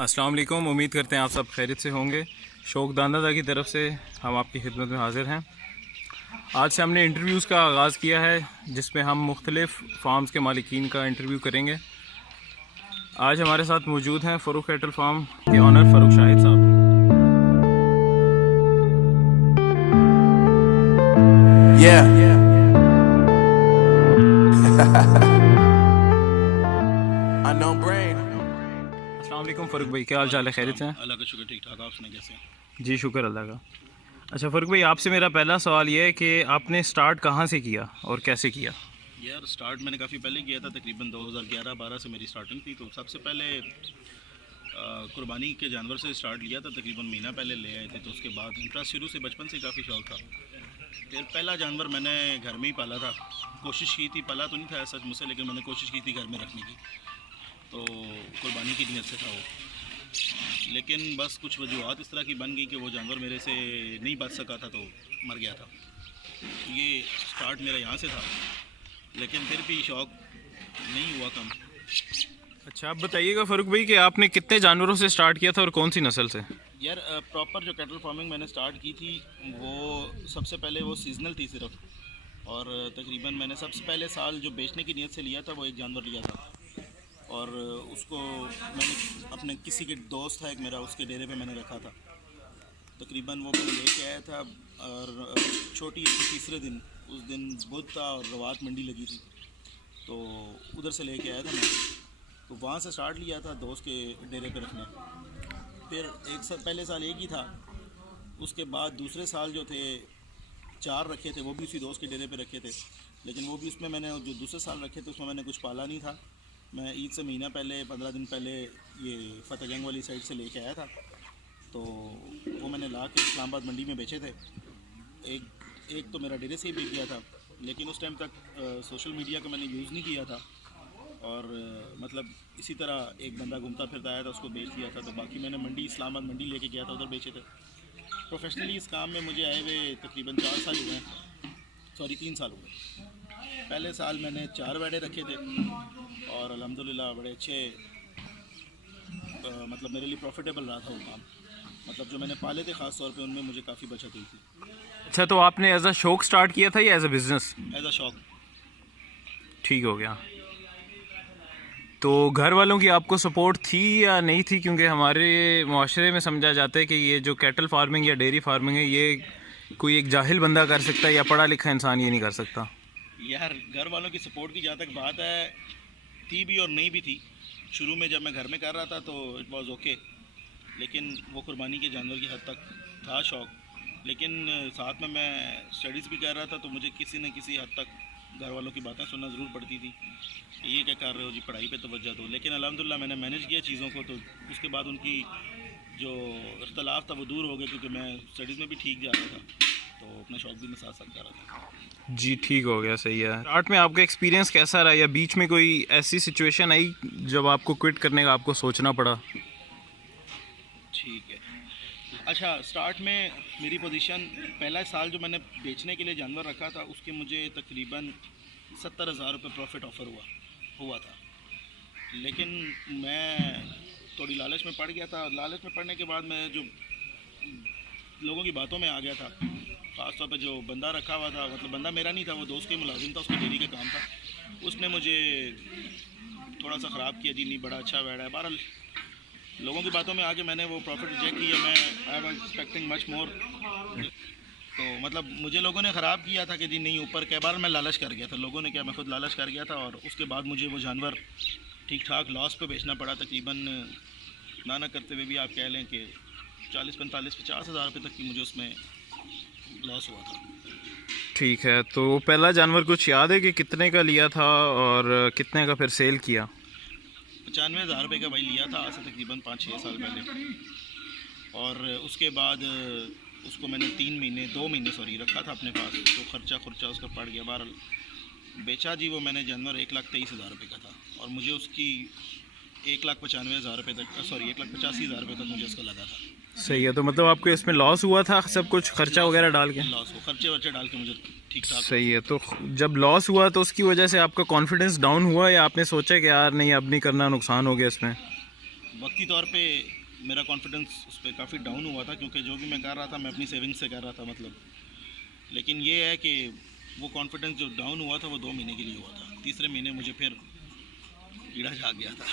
अस्सलाम वालेकुम। उम्मीद करते हैं आप सब खैरियत से होंगे। शौक दांदा की तरफ से हम आपकी खिदमत में हाज़िर हैं। आज से हमने इंटरव्यूज़ का आगाज़ किया है, जिसमें हम मुख्तलिफ़ फार्म्स के मालिकीन का इंटरव्यू करेंगे। आज हमारे साथ मौजूद हैं फ़रूख कैटल फार्म के ऑनर फ़रूख शाहिद साहब। अस्सलाम वालेकुम फ़रूख भाई, क्या हाल चाल है? खैरियत हैं? अल्लाह का शुक्र, ठीक ठाक। आप सुनाइए कैसे हैं? जी शुक्र अल्लाह का। अच्छा फ़रूख भाई, आपसे मेरा पहला सवाल ये है कि आपने स्टार्ट कहाँ से किया और कैसे किया? यार स्टार्ट मैंने काफ़ी पहले किया था, तकरीबन 2011-12 से मेरी स्टार्टिंग थी। तो सबसे पहले कुर्बानी के जानवर से स्टार्ट लिया था, तकरीबन महीना पहले ले आए थे। तो उसके बाद इंटरेस्ट शुरू से बचपन से काफ़ी शौक था। फिर पहला जानवर मैंने घर में ही पाला था। कोशिश की थी, पाला तो नहीं था सच मुझसे, लेकिन मैंने कोशिश की थी घर में रखने की। तो कुर्बानी की नीयत से था वो, लेकिन बस कुछ वजूहत इस तरह की बन गई कि वो जानवर मेरे से नहीं बच सका था, तो मर गया था। तो ये स्टार्ट मेरा यहाँ से था, लेकिन फिर भी शौक़ नहीं हुआ कम। अच्छा, आप बताइएगा फ़रूख भाई कि आपने कितने जानवरों से स्टार्ट किया था और कौन सी नस्ल से? यार प्रॉपर जो कैटल फार्मिंग मैंने स्टार्ट की थी, वो सबसे पहले वो सीजनल थी सिर्फ। और तकरीबन मैंने सबसे पहले साल जो बेचने की नीयत से लिया था, वो एक जानवर लिया था। और उसको मैंने अपने किसी के दोस्त था एक मेरा, उसके डेरे पे मैंने रखा था। तकरीबन वो मैंने लेके आया था, और छोटी तीसरे दिन, उस दिन बुध था और रवात मंडी लगी थी, तो उधर से लेके आया था मैं। तो वहाँ से स्टार्ट लिया था दोस्त के डेरे पे रखने। फिर एक साल, पहले साल एक ही था। उसके बाद दूसरे साल जो थे 4 रखे थे, वो भी उसी दोस्त के डेरे पे रखे थे। लेकिन वो भी उसमें मैंने जो दूसरे साल रखे थे, उसमें मैंने कुछ पाला नहीं था। मैं ईद से महीना पहले 15 दिन पहले ये फ़तेह जंग वाली साइड से लेके आया था। तो वो मैंने ला के इस्लामाबाद मंडी में बेचे थे। एक तो मेरा डेरे से ही बिक गया था, लेकिन उस टाइम तक सोशल मीडिया का मैंने यूज़ नहीं किया था। और मतलब इसी तरह एक बंदा घूमता फिरता आया था, उसको बेच दिया था। तो बाकी मैंने मंडी, इस्लामाबाद मंडी लेके गया था, उधर बेचे थे। प्रोफेशनली इस काम में मुझे आए हुए तकरीबन 4 साल हुए हैं, सॉरी 3 साल हुए। पहले साल मैंने 4 बैडे रखे थे, और अल्हम्दुलिल्लाह बड़े अच्छे, मतलब मेरे लिए प्रॉफिटेबल रहा था वो काम। मतलब जो मैंने पाले थे ख़ास तौर पे, उनमें मुझे काफ़ी बचत हुई थी। अच्छा, तो आपने एज अ शौक स्टार्ट किया था या as a business? As a शौक। ठीक हो गया। तो घर वालों की आपको सपोर्ट थी या नहीं थी? क्योंकि हमारे माशरे में समझा जाता है कि ये जो कैटल फार्मिंग या डेयरी फार्मिंग है, ये कोई एक जाहिल बंदा कर सकता है या पढ़ा लिखा इंसान ये नहीं कर सकता। यार घर वालों की सपोर्ट की जहाँ तक बात है, थी भी और नहीं भी थी। शुरू में जब मैं घर में कर रहा था तो इट वाज ओके, लेकिन वो कुर्बानी के जानवर की हद तक था शौक़। लेकिन साथ में मैं स्टडीज़ भी कर रहा था, तो मुझे किसी न किसी हद तक घर वालों की बातें सुनना ज़रूर पड़ती थी। ये क्या कर रहे हो जी, पढ़ाई पे तवज्जो दो। लेकिन अल्हम्दुलिल्लाह मैंने मैनेज किया चीज़ों को। तो उसके बाद उनकी जो इख्तलाफ था वो दूर हो गया, क्योंकि मैं स्टडीज़ में भी ठीक जा रहा था, तो अपना शौक़ भी मैं साथ साथ कर रहा था। जी ठीक हो गया, सही है। स्टार्ट में आपका एक्सपीरियंस कैसा रहा, या बीच में कोई ऐसी सिचुएशन आई जब आपको क्विट करने का आपको सोचना पड़ा? ठीक है। अच्छा, स्टार्ट में मेरी पोजीशन, पहला साल जो मैंने बेचने के लिए जानवर रखा था, उसके मुझे तकरीबन 70,000 रुपये प्रॉफिट ऑफ़र हुआ था। लेकिन मैं थोड़ी लालच में पड़ गया था। लालच में पड़ने के बाद मैं जो लोगों की बातों में आ गया था, ख़ास तौर पे जो बंदा रखा हुआ था, मतलब बंदा मेरा नहीं था, वो दोस्त के मुलाजिम था, उसके डेयरी का काम था। उसने मुझे थोड़ा सा ख़राब किया जी, नहीं बड़ा अच्छा बैठा है। बहरहाल लोगों की बातों में आके मैंने वो प्रॉफिट रिजेक्ट किया। मैं I was expecting much more. तो मतलब मुझे लोगों ने ख़राब किया था कि जी नहीं ऊपर के। बार मैं लालच कर गया था, लोगों ने क्या, मैं खुद लालच कर गया था। और उसके बाद मुझे वो जानवर ठीक ठाक लॉस पे बेचना पड़ा। तकरीबन ना करते हुए भी आप कह लें कि 40, 45, 50 हज़ार रुपये तक की मुझे उसमें लॉस हुआ था। ठीक है, तो पहला जानवर कुछ याद है कि कितने का लिया था और कितने का फिर सेल किया? 95,000 रुपये का भाई लिया था, आज से तकरीबन 5-6 साल पहले। और उसके बाद उसको मैंने 2 महीने रखा था अपने पास। तो खर्चा उसका पड़ गया। बहरहाल बेचा जी वो मैंने जानवर 1,23,000 रुपये का था, और मुझे उसकी 1,95,000 रुपये तक, सॉरी 1,85,000 रुपये तक मुझे उसका लगा था। सही है, तो मतलब आपको इसमें लॉस हुआ था सब कुछ खर्चा वगैरह डाल के? लॉस हो, खर्चे वर्चे डाल के मुझे ठीक ठाक। सही है, तो जब लॉस हुआ तो उसकी वजह से आपका कॉन्फिडेंस डाउन हुआ, या आपने सोचा कि यार नहीं अब नहीं करना, नुकसान हो गया इसमें? वक्ती तौर पे मेरा कॉन्फिडेंस उस पर काफ़ी डाउन हुआ था, क्योंकि जो भी मैं कर रहा था मैं अपनी सेविंग्स से कर रहा था मतलब। लेकिन ये है कि वो कॉन्फिडेंस जो डाउन हुआ था वो 2 महीने के लिए हुआ था। तीसरे महीने मुझे फिर कीड़ा जाग गया था।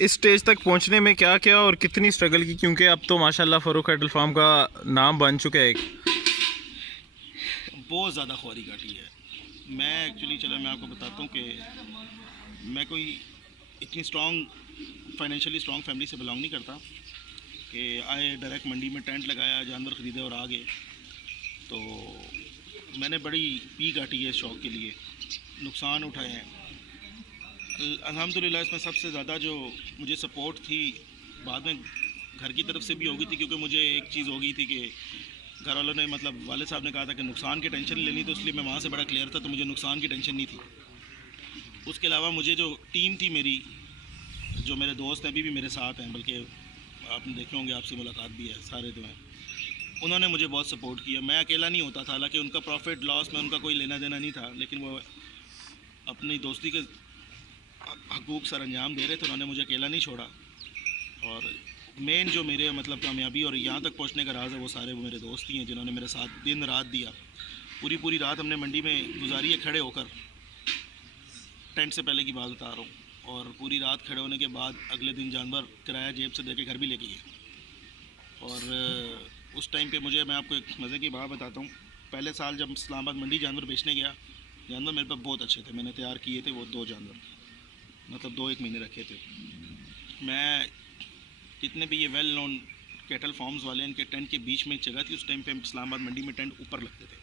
इस स्टेज तक पहुंचने में क्या क्या और कितनी स्ट्रगल की, क्योंकि अब तो माशाल्लाह फ़ारूक कैटल फार्म का नाम बन चुका है एक। बहुत ज़्यादा ख्वारी काटी है। मैं एक्चुअली, चलो मैं आपको बताता हूँ कि मैं कोई इतनी स्ट्रॉन्ग फाइनेंशियली स्ट्रॉन्ग फैमिली से बिलोंग नहीं करता कि आए डायरेक्ट मंडी में टेंट लगाया, जानवर ख़रीदे और आ गए। तो मैंने बड़ी पी काटी है इस शौक़ के लिए, नुकसान उठाए हैं। अल्हम्दुलिल्लाह इसमें सबसे ज़्यादा जो मुझे सपोर्ट थी बाद में घर की तरफ से भी हो गई थी, क्योंकि मुझे एक चीज़ हो गई थी कि घर वालों ने, मतलब वाले साहब ने कहा था कि नुकसान की टेंशन लेनी, तो इसलिए मैं वहाँ से बड़ा क्लियर था, तो मुझे नुकसान की टेंशन नहीं थी। उसके अलावा मुझे जो टीम थी मेरी, जो मेरे दोस्त हैं अभी भी मेरे साथ हैं, बल्कि आपने देखे होंगे, आपसे मुलाकात भी है, सारे जो हैं उन्होंने मुझे बहुत सपोर्ट किया। मैं अकेला नहीं होता था, हालांकि उनका प्रॉफिट लॉस में उनका कोई लेना देना नहीं था, लेकिन वो अपनी दोस्ती के हकूक़ सर अंजाम दे रहे थे, उन्होंने मुझे अकेला नहीं छोड़ा। और मेन जो मेरे मतलब कामयाबी और यहाँ तक पहुँचने का राज है वो सारे वो मेरे दोस्त ही हैं, जिन्होंने मेरे साथ दिन रात दिया। पूरी रात हमने मंडी में गुजारी है खड़े होकर, टेंट से पहले की बात बता रहा हूँ। और पूरी रात खड़े होने के बाद अगले दिन जानवर किराया जेब से दे के घर भी लेके गए। और उस टाइम पे मुझे, मैं आपको एक मज़े की बात बताता हूँ, पहले साल जब इस्लामाबाद मंडी जानवर बेचने गया, जानवर मेरे पास बहुत अच्छे थे, मैंने तैयार किए थे वो 2 जानवर, मतलब 2-1 महीने रखे थे। मैं जितने भी ये वेल नोन कैटल फार्म्स वाले, इनके टेंट के बीच में एक जगह थी, उस टाइम पे इस्लामाबाद मंडी में टेंट ऊपर लगते थे,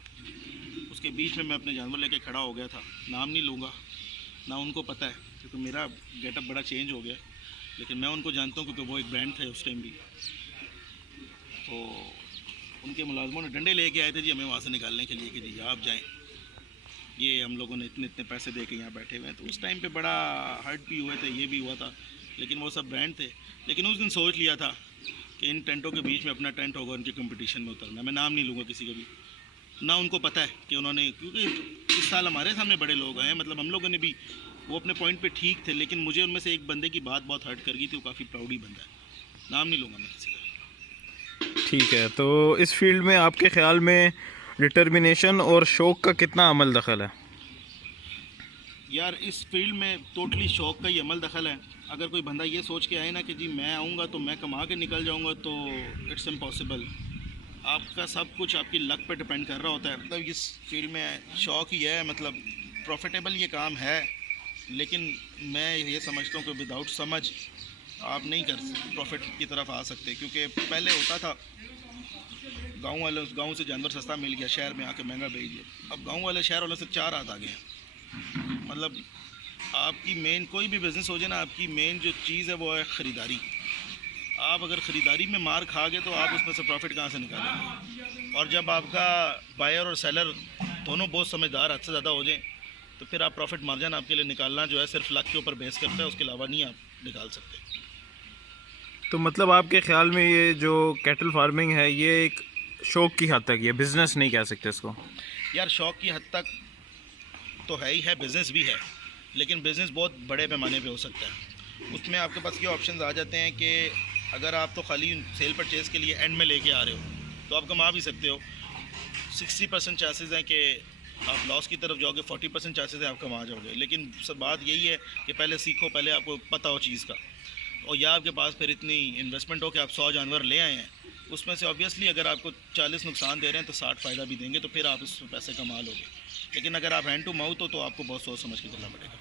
उसके बीच में मैं अपने जानवर लेके खड़ा हो गया था। नाम नहीं लूँगा, ना उनको पता है, क्योंकि मेरा गेटअप बड़ा चेंज हो गया, लेकिन मैं उनको जानता हूँ क्योंकि वो एक ब्रांड था उस टाइम भी। तो उनके मुलाजमों ने डंडे लेके आए थे जी हमें वहाँ से निकालने के लिए कि जी आप जाएँ, ये हम लोगों ने इतने पैसे दे के यहाँ बैठे हुए हैं। तो उस टाइम पे बड़ा हर्ट भी हुए थे, ये भी हुआ था, लेकिन वो सब ब्रांड थे। लेकिन उस दिन सोच लिया था कि इन टेंटों के बीच में अपना टेंट होगा, उनके कंपटीशन में उतरना। मैं नाम नहीं लूँगा किसी का भी, ना उनको पता है कि उन्होंने, क्योंकि इस साल हमारे सामने बड़े लोग आए, मतलब हम लोगों ने भी, वो अपने पॉइंट पे ठीक थे, लेकिन मुझे उनमें से एक बंदे की बात बहुत हर्ट कर गई थी, वो काफ़ी प्राउड ही बंदा है, नाम नहीं लूँगा मैं किसी का। ठीक है, तो इस फील्ड में आपके ख्याल में डिटर्मिनेशन और शौक़ का कितना अमल दखल है? यार इस फील्ड में टोटली शौक़ का ही अमल दखल है। अगर कोई बंदा ये सोच के आए ना कि जी मैं आऊँगा तो मैं कमा के निकल जाऊँगा, तो इट्स इम्पॉसिबल। आपका सब कुछ आपकी लक पे डिपेंड कर रहा होता है। मतलब इस फील्ड में शौक़ ही है, मतलब प्रॉफिटेबल ये काम है, लेकिन मैं ये समझता हूँ कि विदाउट समझ आप नहीं कर प्रॉफिट की तरफ आ सकते। क्योंकि पहले होता था गांव से जानवर सस्ता मिल गया, शहर में आके महंगा बेच दिया। अब गांव वाले शहर वालों से 4 हाथ आ गए हैं। मतलब आपकी मेन कोई भी बिज़नेस हो जाए ना, आपकी मेन जो चीज़ है वो है ख़रीदारी। आप अगर ख़रीदारी में मार खा गए तो आप उसमें से प्रॉफिट कहाँ से निकालेंगे। और जब आपका बायर और सेलर दोनों बहुत समझदार, हद से ज़्यादा हो जाएँ, तो फिर आप प्रॉफिट मार्जिन आपके लिए निकालना जो है सिर्फ लक के ऊपर बेस करता है, उसके अलावा नहीं आप निकाल सकते। तो मतलब आपके ख्याल में ये जो कैटल फार्मिंग है ये एक शौक़ की हद तक, ये बिज़नेस नहीं कह सकते इसको? यार शौक़ की हद तक तो है ही है, बिज़नेस भी है, लेकिन बिज़नेस बहुत बड़े पैमाने पे हो सकता है। उसमें आपके पास ये ऑप्शंस आ जाते हैं कि अगर आप तो खाली सेल परचेज़ के लिए एंड में लेके आ रहे हो तो आप कमा भी सकते हो। 60% चांसेस हैं कि आप लॉस की तरफ जाओगे, 40% चांसेस हैं आप कमा जाओगे। लेकिन सब बात यही है कि पहले सीखो, पहले आपको पता हो चीज़ का, और या आपके पास फिर इतनी इन्वेस्टमेंट हो कि आप 100 जानवर ले आए हैं, उसमें से ऑब्वियसली अगर आपको 40 नुकसान दे रहे हैं तो 60 फ़ायदा भी देंगे, तो फिर आप उसमें पैसे कमा लोगे। लेकिन अगर आप हैंड टू माउथ हो तो आपको बहुत सोच समझ के चलना पड़ेगा।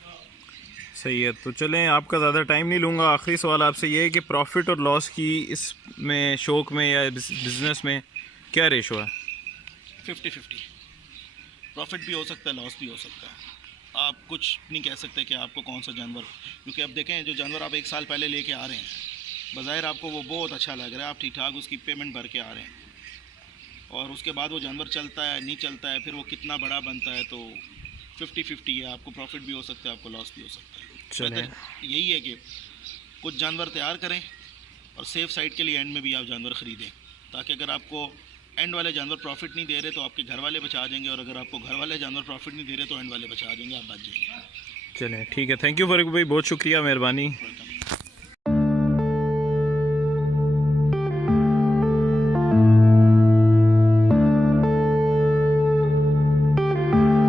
सही है, तो चलें आपका ज़्यादा टाइम नहीं लूँगा। आखिरी सवाल आपसे ये है कि प्रॉफिट और लॉस की इसमें शौक़ में या बिज़नेस में क्या रेशो है? 50-50। प्रॉफिट भी हो सकता है, लॉस भी हो सकता है। आप कुछ नहीं कह सकते कि आपको कौन सा जानवर, क्योंकि अब देखें जो जानवर आप 1 साल पहले लेके आ रहे हैं, बज़ाहिर आपको वो बहुत अच्छा लग रहा है, आप ठीक ठाक उसकी पेमेंट भर के आ रहे हैं, और उसके बाद वो जानवर चलता है नहीं चलता है, फिर वो कितना बड़ा बनता है, तो 50-50 है। आपको प्रॉफिट भी हो सकता है, आपको लॉस भी हो सकता है। यही है कि कुछ जानवर तैयार करें और सेफ साइड के लिए एंड में भी आप जानवर ख़रीदें, ताकि अगर आपको एंड वाले जानवर प्रॉफिट नहीं दे रहे तो आपके घर वाले बचा देंगे, और अगर आपको घर वाले जानवर प्रॉफिट नहीं दे रहे तो एंड वाले बचा देंगे, आप बच जाएंगे। चलें ठीक है, थैंक यू फ़ारूक भाई, बहुत शुक्रिया, मेहरबानी।